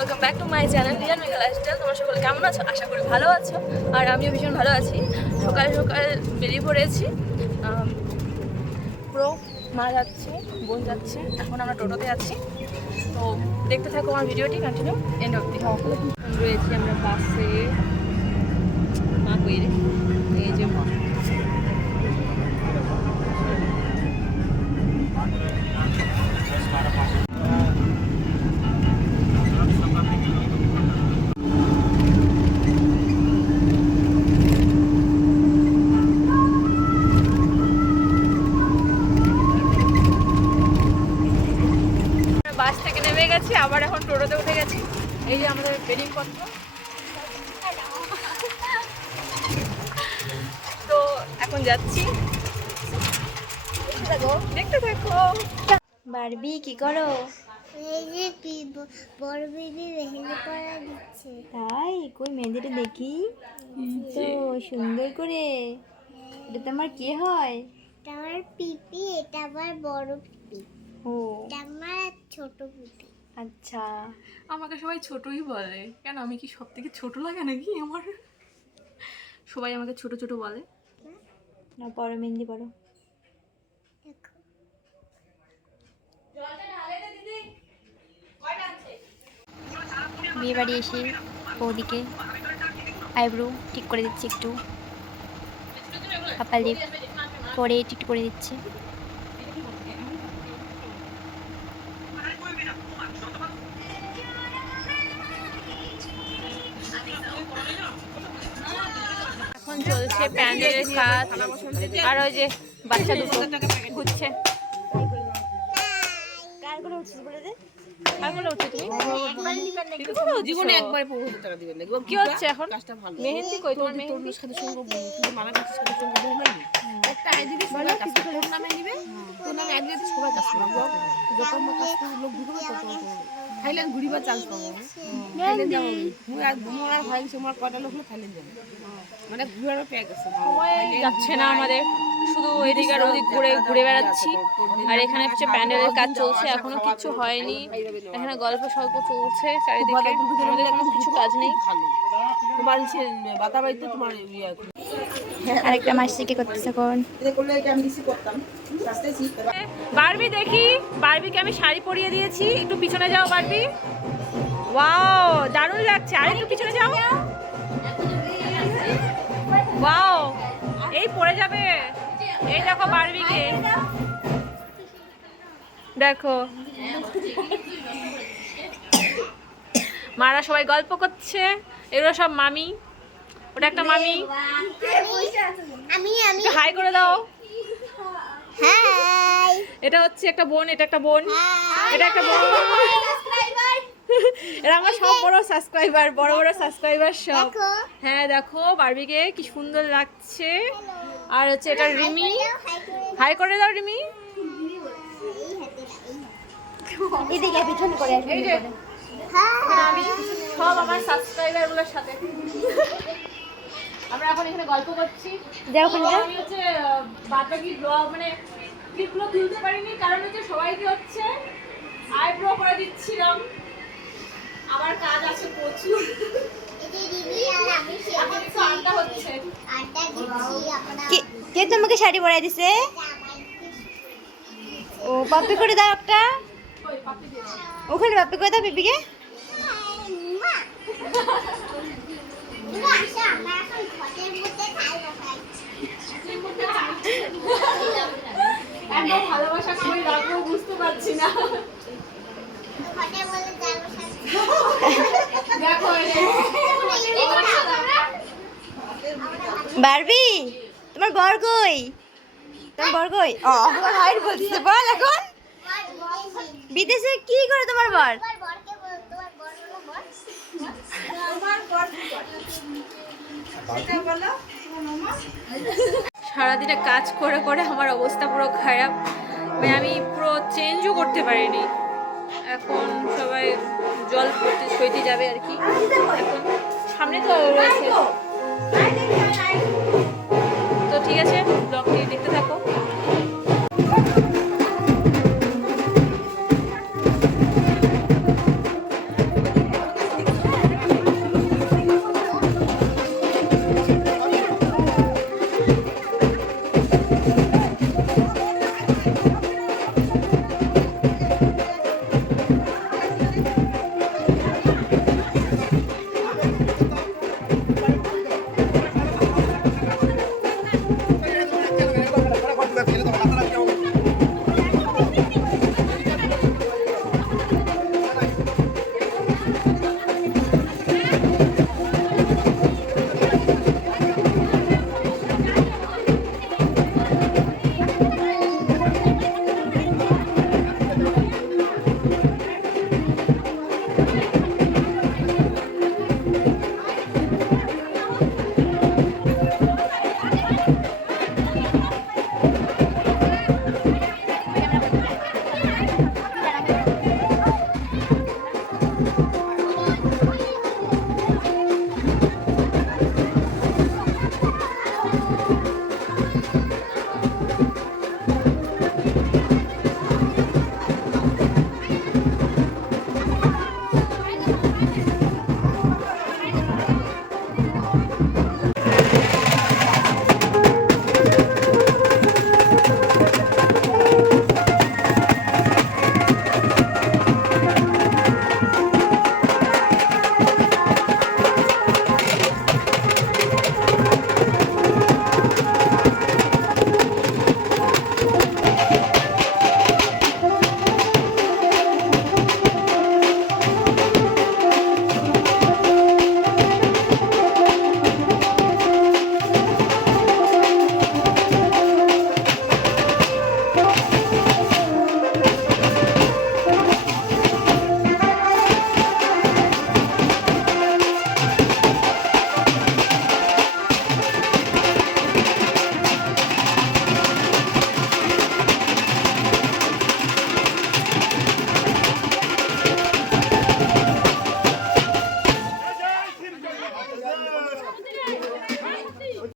Welcome back to my channel Riyan Megha lifestyle. তোমরা সকলে কেমন আছো? আশা করি ভালো আছো, আর আমিও ভীষণ ভালো আছি। সকাল সকাল বেরিয়ে পড়েছি, পুরো মা যাচ্ছে, বোন যাচ্ছে, এখন আমরা টোটোতে আছি। তো দেখতে থাকো আমার ভিডিওটি, কন্টিনিউ এন্ড অব্দি। রয়েছি আমরা বাসে, মা কইরে এই যে মা। বাস থেকে নেমে গেছি, আবার এখন টোটোতে উঠে গেছি। এই যে আমাদের বেডিং পত্র। তো এখন যাচ্ছি, দেখতে থাকো। বারবি কি করো? এই যে বড় বেবি মেহেন্দি পরা দিচ্ছে। তাই কই মেহেন্দিটা দেখি তো সুন্দর করে। এটা তোমার কি হয়? এটা আমার পিপি, এটা আমার বড় পিপি, ও এটা আমার ছোট পিপি। আচ্ছা, আমাকে সবাই ছোটই বলে, কেন আমি কি সব থেকে ছোট লাগে নাকি আমার? সবাই আমাকে ছোট ছোট বলে। না পরো মেহেন্দি পরো। দেখো বিয়ে বাড়ি এসে বৌদিকে আইব্রো ঠিক করে দিচ্ছি, একটু আপার লিপ করে ঠিক করে দিচ্ছি। এখন চলছে প্যান্ডেলের কাজ, আর ওই যে বাচ্চা দুটো ঘুরছে। আর বলে উঠছে তুমি? জীবনে একবার 5000 টাকা দিবেন নাকি? কি হচ্ছে এখন? মেহেন্দি কই তোমার? মেহেন্দি সাথে সঙ্গ বলি, তুমি মালা কাছে সাথে সঙ্গ বউ নাই। একটা আইডি দিয়ে সবাই কাজ করে, তোর নামে নিবে, তোর নামে আইডি দিয়ে সবাই কাজ করবে। যত আমরা কাজ করি লোক ঢুকবে তত থাইল্যান্ড ঘুরিবার চান্স পাবো। থাইল্যান্ড যাবো, মুই আর তোমার আর ভাই তোমার কয়টা লোক হলো থাইল্যান্ড যাবে, মানে ঘুরারও প্যাক আছে। সময় যাচ্ছে না আমাদের, শুধু এদিক আর ওদিক ঘুরে ঘুরে বেড়াচ্ছি। আর এখানে হচ্ছে প্যান্ডেলের কাজ চলছে, এখনো কিছু হয়নি। এখানে গল্প সল্প চলছে চারিদিকে, আমাদের কোনো কিছু কাজ নেই। তোমার বাতাবাড়িতে তোমার আরেকটা মাসিকে করতেছে কোন বারবি। দেখি বারবিকে আমি শাড়ি পরিয়ে দিয়েছি, একটু পিছনে যাও বারবি। ওয়াও দারুণ লাগছে, আর একটু পিছনে যাও। ওয়াও এই পড়ে যাবে। এই দেখো বারবিকে, দেখো মারা সবাই গল্প করছে। এগুলো সব মামি, ওটা একটা মামি। আমি হাই করে দাও। হাই, এটা হচ্ছে একটা বোন, এটা একটা বোন, এটা একটা বোন। এরা আমার সব বড় সাবস্ক্রাইবার, বড় বড় সাবস্ক্রাইবার সব। হ্যাঁ দেখো বারবিকে কি সুন্দর লাগছে। আর হচ্ছে এটা রিমি, হাই করে দাও রিমি। এদিকে পিছনে করে এই যে আমি সব আমার সাবস্ক্রাইবারগুলোর সাথে আমরা এখন এখানে গল্প করছি। যাও তো আমি হচ্ছে বাদবাকি ব্লগ মানে ক্লিপগুলো তুলতে পারিনি, কারণ হচ্ছে সবাইকে হচ্ছে আইব্রো করে দিচ্ছিলাম, আমার কাজ আছে প্রচুর। এখন একটু আড্ডা হচ্ছে। কে তোমাকে শাড়ি পরাই দিছে? ও পাপি করে দাও একটা, ওই পাপি দিয়েছে। ওখানে পাপি করে দাও পিপিকে। একদম ভালোবাসা কই রাখবো বুঝতে পারছি না। দেখো বারবি তোমার বর কই? তোমার বর কই? ও তোমার ভাই বলছে বল এখন বিদেশে কি করে তোমার বর? সারাদিনে কাজ করে করে আমার অবস্থা পুরো খারাপ, মানে আমি পুরো চেঞ্জও করতে পারিনি। এখন সবাই জল সইতে যাবে আর কি, এখন সামনে তো রয়েছে।